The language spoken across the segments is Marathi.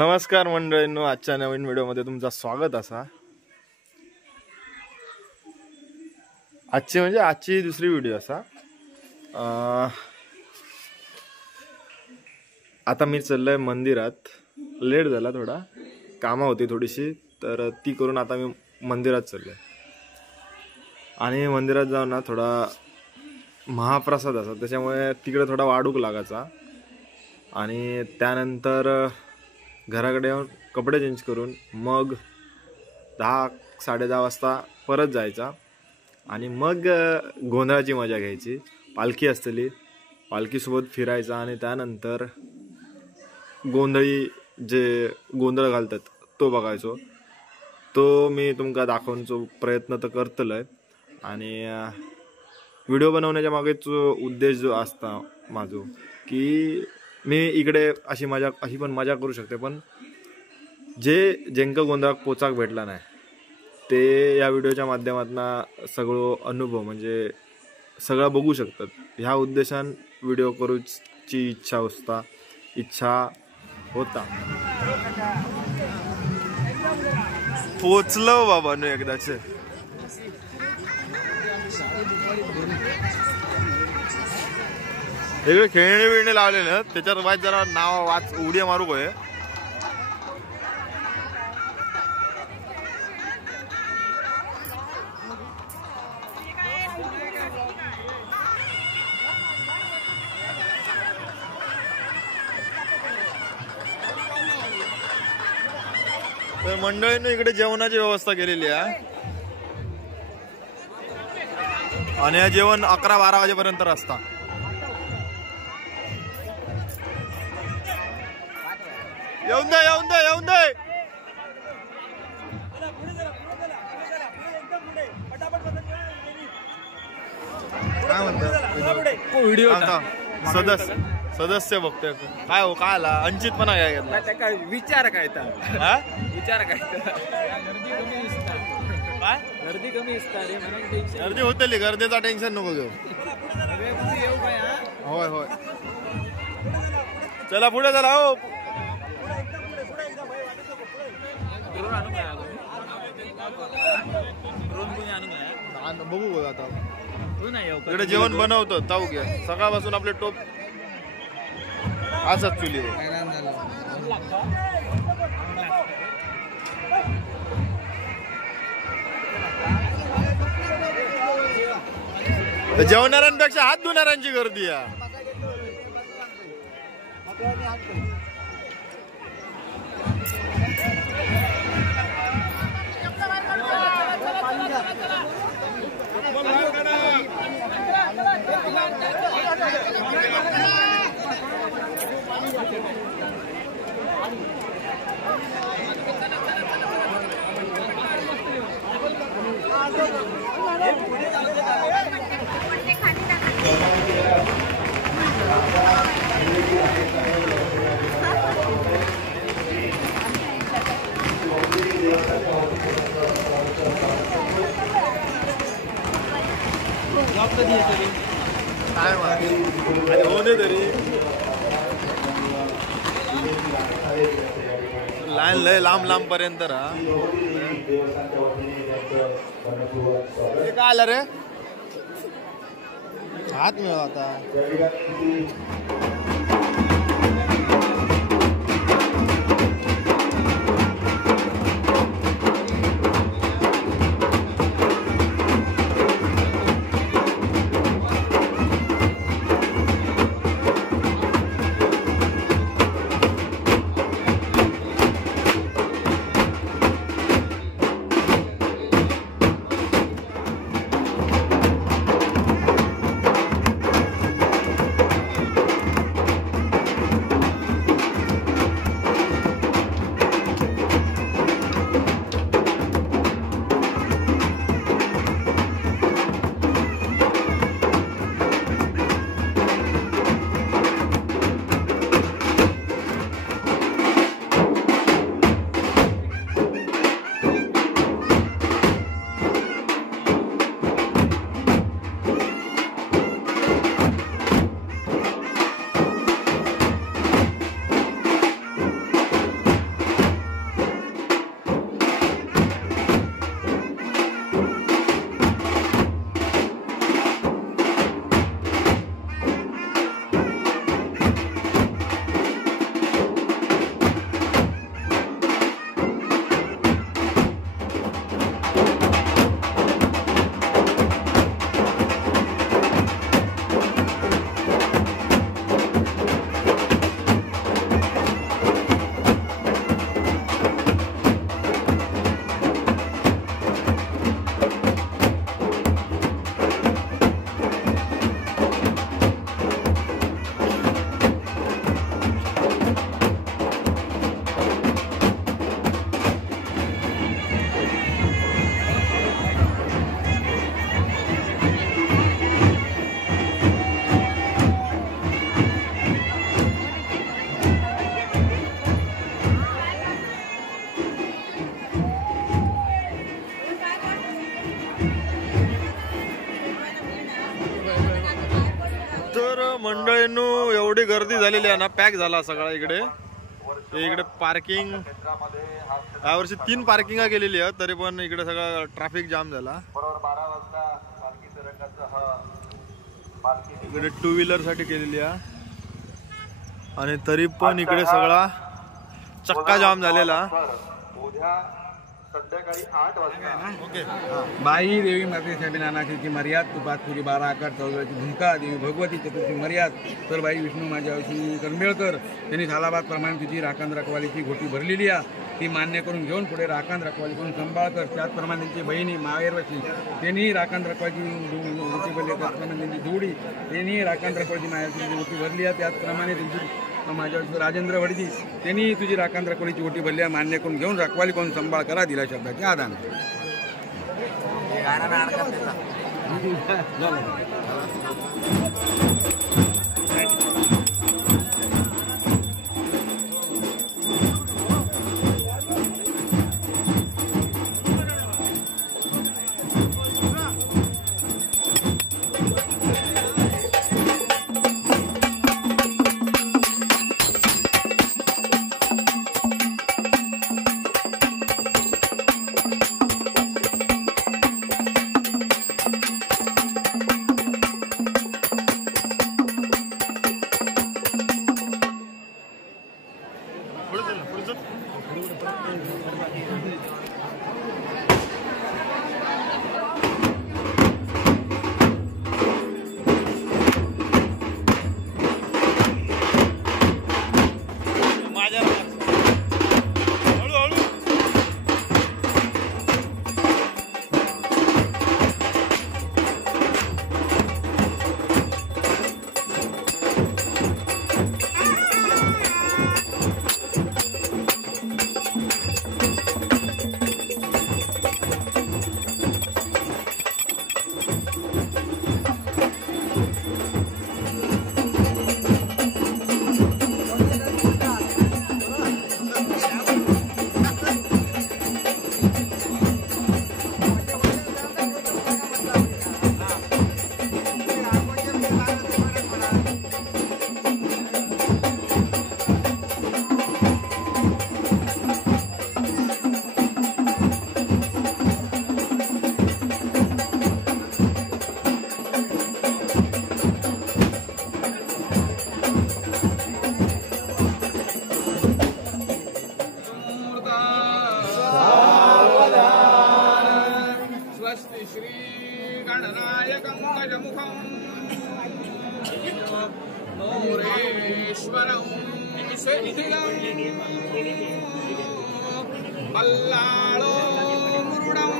नमस्कार मंडळींनो, आजच्या नवीन व्हिडिओमध्ये तुमचं स्वागत असा। आजची दुसरी व्हिडिओ असा। आता मी चाललोय मंदिरात। लेट झाला, थोडा कामा होती थोडीशी, तर ती करून आता मी मंदिरात चाललोय। आणि मंदिरात जाऊन ना थोडा महाप्रसाद असा, त्याच्यामुळे तिकडे थोडा वाढूक लागायचा। आणि त्यानंतर घराकडे येऊन कपडे चेंज करून मग 10-10:30 वाजता परत जायचा आणि मग गोंधळाची मजा घ्यायची। पालखी असतली, पालखीसोबत फिरायचा आणि त्यानंतर गोंधळी जे गोंधळ घालतात तो बघायचो। तो मी तुमका दाखवण्याचा प्रयत्न तर करतलोय। आणि व्हिडिओ बनवण्याच्या मागेच उद्देश जो असता माझो की मी इकडे अशी पण मजा करू शकते, पण ज्यांका गोंधळाक पोचाक भेटला नाही ते या व्हिडिओच्या माध्यमातून सगळं अनुभव म्हणजे सगळं बघू शकतात। ह्या उद्देशान व्हिडिओ करूची इच्छा होता। पोचलो बाबा नो एकदाच। इकडे खेळणे बिळणे लावले ना, त्याच्यात वाच जरा नाव वाच उड्या मारू होय। तर मंडळींनी इकडे जेवणाची व्यवस्था केलेली आहे आणि हे जेवण 11-12 वाजेपर्यंत असता। येऊन दे काय म्हणतो सदस्य बघतोय काय हो, काय आला अंचितपणा काय घेतला, विचार काय विचार काय गर्दी कमी गर्दी होते, गर्दीचा टेन्शन नको घेऊ। होय चला पुढे चला हो। बघू आता इकडे जेवण बनवतो ताऊ घ्या, सकाळपासून आपले टोप असंच चुलीवर। जेवणाऱ्यांपेक्षा हात धुणाऱ्यांची गर्दी आहे। होणे तरी लाईन लय लांब पर्यंत राहा। काय आलं रे, हात मिळवा आता। मंडळींनो एवढी गर्दी झालेली आहे ना, पॅक झाला सगळा इकडे. इकडे पार्किंग यावर्षी 3 पार्किंग केलेली आहे, तरी पण इकडे सगळा ट्रॅफिक जाम झाला. इकडे 2 व्हीलर साठी केलेली आहे आणि तरी पण इकडे सगळा चक्का जाम झालेला. संध्याकाळी 8 वाजता बाई देवी माते स्वाभिनानाची मर्याद तुपात पुरी 12 आकार 14 झुंका देवी भगवती चतुर्थी मर्याद तर बाई विष्णू माझ्या औषधी करंबेळकर त्यांनी झालाबाद प्रमाणे तुझी राखण रखवालीची घोटी भरलेली आहे, ती मान्य करून घेऊन पुढे राखण रखवाली करून संभाळकर. त्याचप्रमाणे त्यांची बहिणी मावेरवशी त्यांनी राखण रखवाची घोटी भरली, त्याचप्रमाणे त्यांची जोडी त्यांनी राखण रखवाची मायाची घोटी भरली आहे. त्याचप्रमाणे त्यांची माझ्या राजेंद्र वडजी त्यांनी तुझी राखण रखवालीची घोटी भरली आहे, मान्य करून घेऊन रखवाली करून संभाळ करा दिला शब्दाचे आदान. बल्लाळो मुरुडं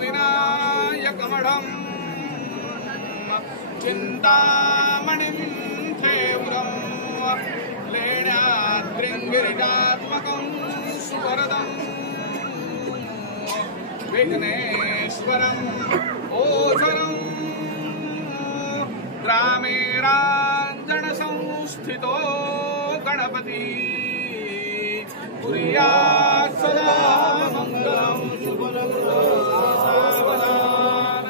विनायकमढं चिन्तामणिं थेवरं लेण्याद्रिङ्गिरिजात्मकं सुवरदं विघ्नेश्वरं ओझरं ग्रामेराञ्जनसंस्थितो गणपति कुर्यात् सदा मङ्गलं शुभं सावधान.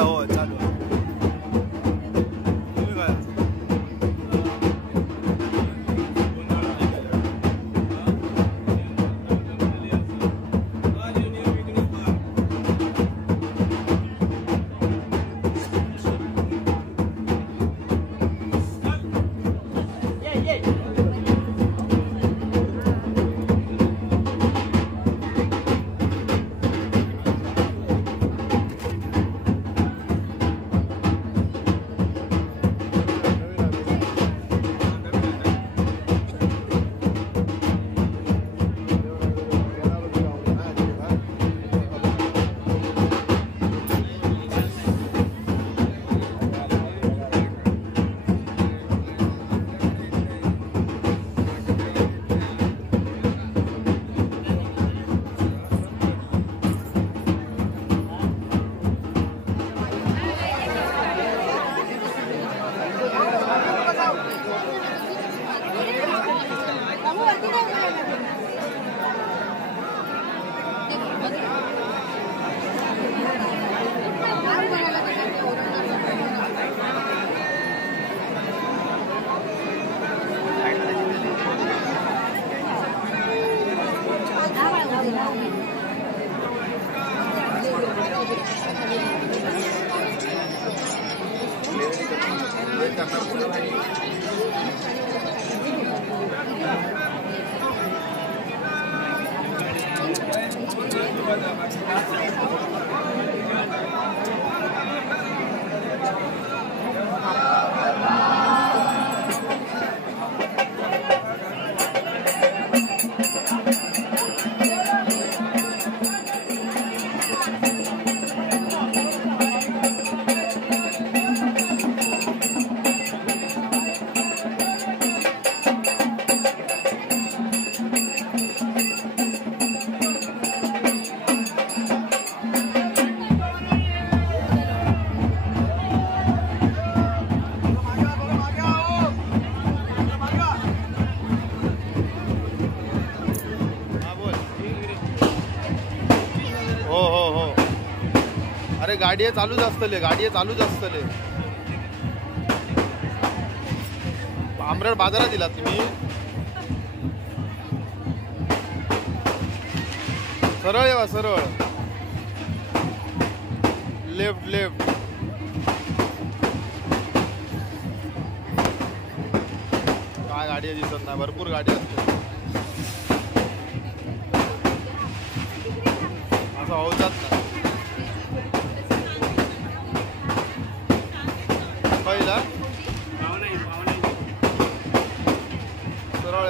हो चालू आहे. तुम्ही काय गाडी चालूच असतले आमरड बाजारात दिला तुम्ही सरळ येवा सरळ लेफ्ट काय गाडी दिसत नाही भरपूर गाडी असते असं होऊ जात नाही पहिला सरळ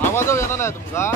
आवाज येणार नाही तुमचा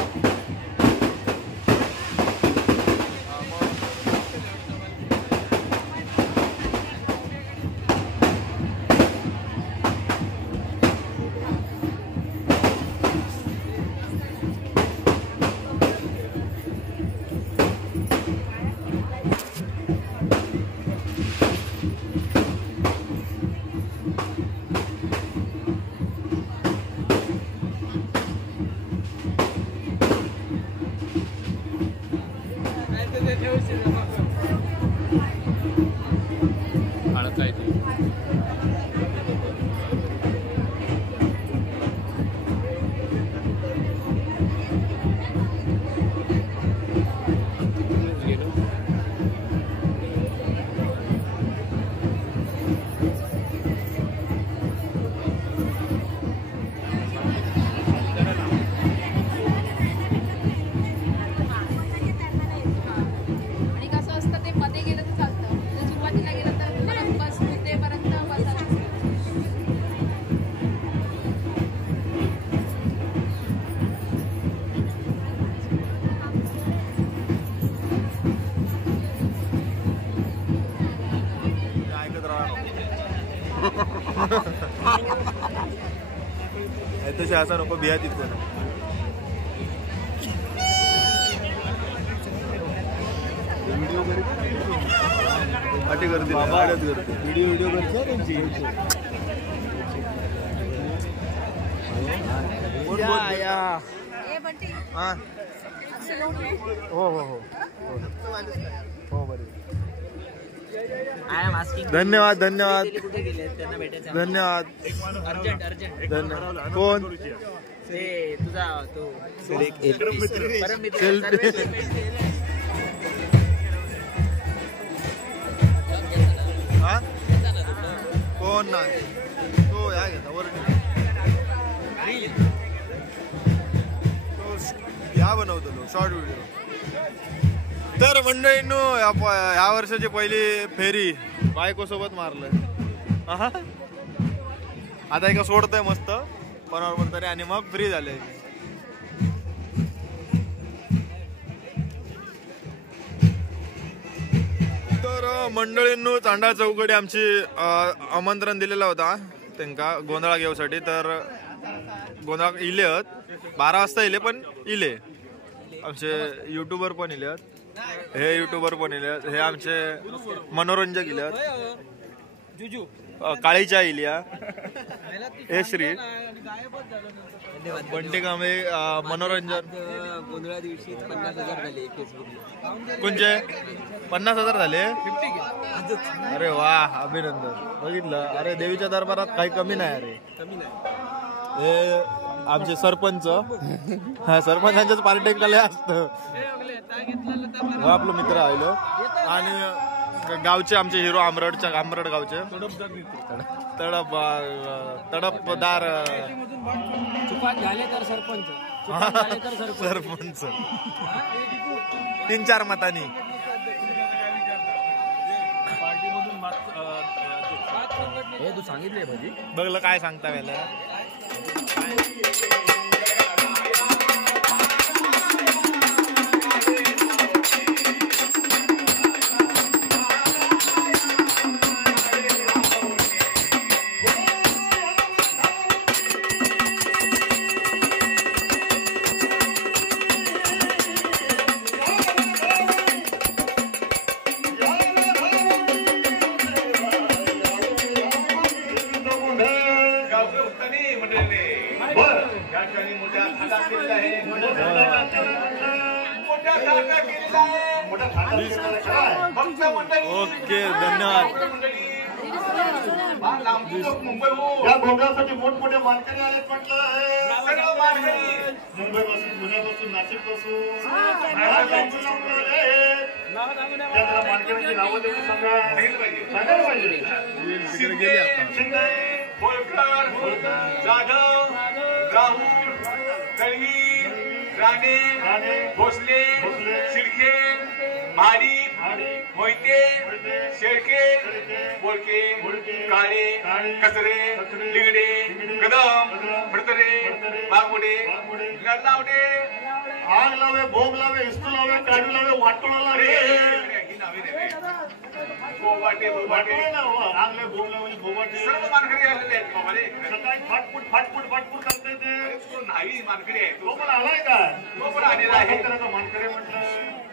तसे असा नको बिया तिथं अटी करते व्हिडिओ करते हो हो हो हो बरं आय एम आस्किंग धन्यवाद धन्यवाद कुठे गेले त्यांना भेटायचं धन्यवाद अर्जंट अर्जंट धन्यवाद. कोण ते तुझा तो परम मित्र सेल्फी हा कोण नाही तो या घेता वर या बनवतो तो शॉर्ट व्हिडिओ. तर मंडळींनो ह्या वर्षाची पहिली फेरी बायको सोबत मारलंय. आता एका सोडतोय मस्त बरोबर तरी आणि मग फ्री झाले. तर मंडळींनो चांडाळ चौकडे आमची आमंत्रण दिलेला होता त्यांका गोंधळा घेऊसाठी. तर गोंधळा इले आहेत 12 वाजता इले पण इले आमचे युट्यूबर पण इले आहेत. हे युट्यूबर पण इले आहेत. हे आमचे मनोरंजक इले आहेत. काळीच्या इलिया हे श्री बंटे कांबळे मनोरंजन. गोंधळा दिवशी 50,000 झाले फेसबुकला. कोणचे 50,000 झाले. अरे वा अभिनंदन. बघितलं अरे देवीच्या दरबारात काही कमी नाही. अरे कमी नाही. हे आमचे सरपंच हा सरपंचांच्याच पार्टी असतं. आपलं मित्र आलो आणि गावचे आमचे हिरो आमरड गावचे तडपदार चुकात झाले तर सरपंच सरपंच 3-4 मतांनी. हे तू सांगितले भाजी बघलं काय सांगता वेळेला. ओके धन्यवाद. या गोंधळासाठी मोठमोठे मानकरी आलेत म्हटलं मुंबई पासून पुण्यापासून नाशिक पासून मानकऱ्यांची नावं देऊन सांगायला पाहिजे. होळकर जाधव राहुल दळवी राणे भोसले शिर्के महाडिक मोहिते शेळके बोळके काळे कचरे लिगडे कदम फडतरे वाघमोडे गडलावडे आग लावे भोग लावे इस्तू लावे काढू लावे वाटोळा लावे बोबाटे आगले भोग लावे भोबाटे सर्व मानकरी आलेले आहेत बाबा रे. सकाळी फाटफूट फाटफूट फाटफूट करता येते. तो नाही मानकरी आहे तो पण आलाय का तो पण आलेला आहे. मानकरी म्हटलं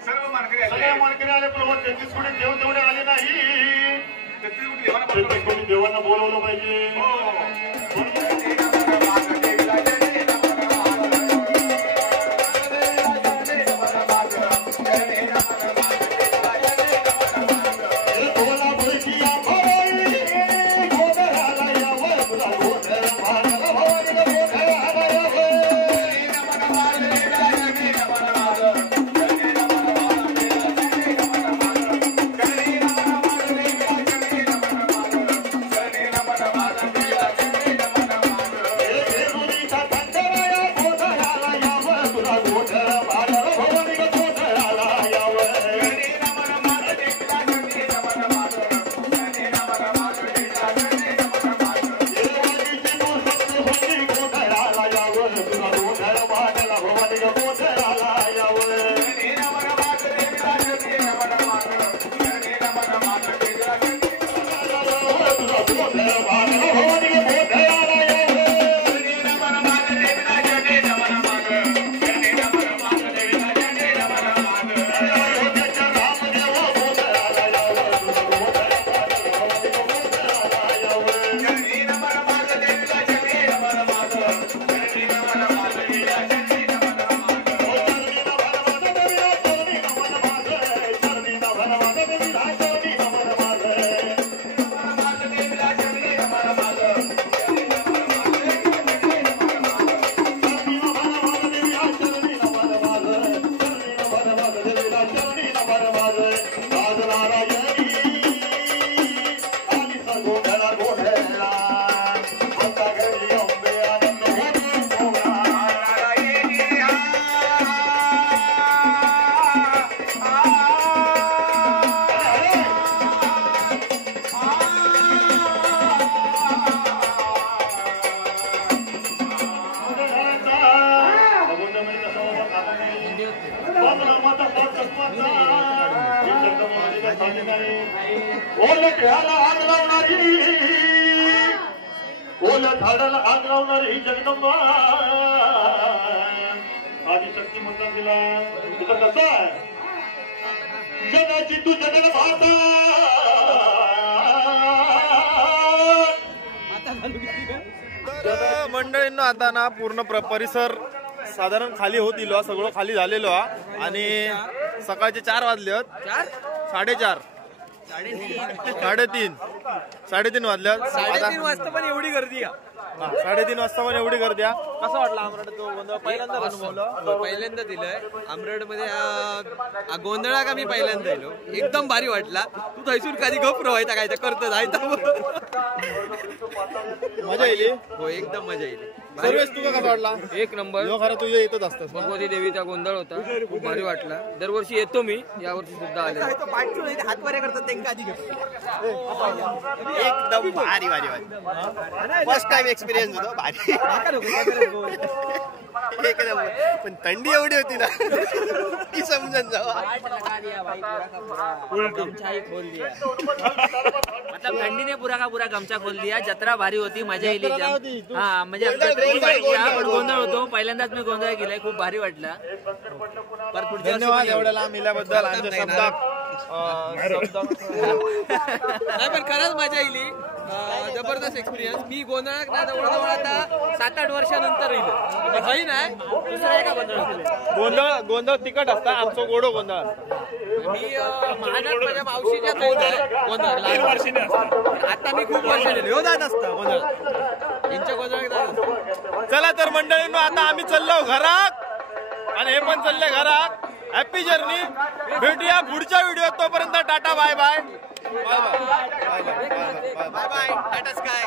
सर्व मानकरी आले. सगळे मानकरी आले पण 33 कोटी देव तेवढे आले नाही. 33 कोटी देवांना बोलवलं पाहिजे. साधी नाही ओल्या खेळाला आग लावणारी ओल्या झाडाला आग लावणारी ही जगदंबा आदिशक्ती म्हणतात तिला. तिथं कसं आहे जगाची तू जगन भाता तर मंडळींना आता ना पूर्ण परिसर साधारण खाली होत इलो, सगळं खाली झालेलो आणि सकाळचे 4 वाजले आहेत. 4:30 साडेतीन वाजल्यात. 3:30 वाजता पण एवढी गर्दी आहे. 3:30 वाजता पण एवढी गर्दी आहे. कसं वाटलं आम्हाला तो गोंधळ पहिल्यांदा अनुभवलं? पहिल्यांदा दिलंय आमरड मध्ये गोंधळा का मी पहिल्यांदा दिलो, एकदम भारी वाटला. तू थैसून कधी गप्प व्हायचा काय करतो मजा येईल. हो एकदम मजा येईल. सर्वेश तुला कसा वाटला? एक नंबर. खरं तुझ्या येतच असतं. भगवती देवीचा गोंधळ होता, खूप भारी वाटला. दरवर्षी येतो मी, यावर्षी सुद्धा आले. हातवारे करतात त्यांना आधी एकदम भारी भारी भारी फर्स्ट टाइम एक्सपिरियन्स होतो भारी एकदम. पण थंडी एवढी होती ना की समजून जावा. मतलब ठंडी ने पूरा का पूरा गमछा खोल दिया. जत्रा भारी होती, मजा येईल. हा म्हणजे पण गोंधळ होतो. पहिल्यांदाच मी गोंधळ केलाय, खूप भारी वाटला. धन्यवाद एवढ्या लांब इल्याबद्दल. नाही पण खरंच मजा येईल. जबरदस्त एक्सपिरियन्स. मी गोंधळात ना जवळजवळ आता 7-8 वर्षानंतर येईल. म्हणजे नाही दुसरा एका गोंधळ तिखट असता. आमचं गोडो गोंधळ. मी महानात माझ्या मावशीच्या गोंधळ लहान वर्षाने असतात. आता मी खूप वर्षाने हो जात असता गोंधळ यांच्या गोंधळात. चला तर मंडळींनो आता आम्ही चाललो घरात आणि हे पण चालले घरात. Happy journey. भेटूया पुढच्या व्हिडिओत. तोपर्यंत tata bye bye. Bye bye. Tata sky.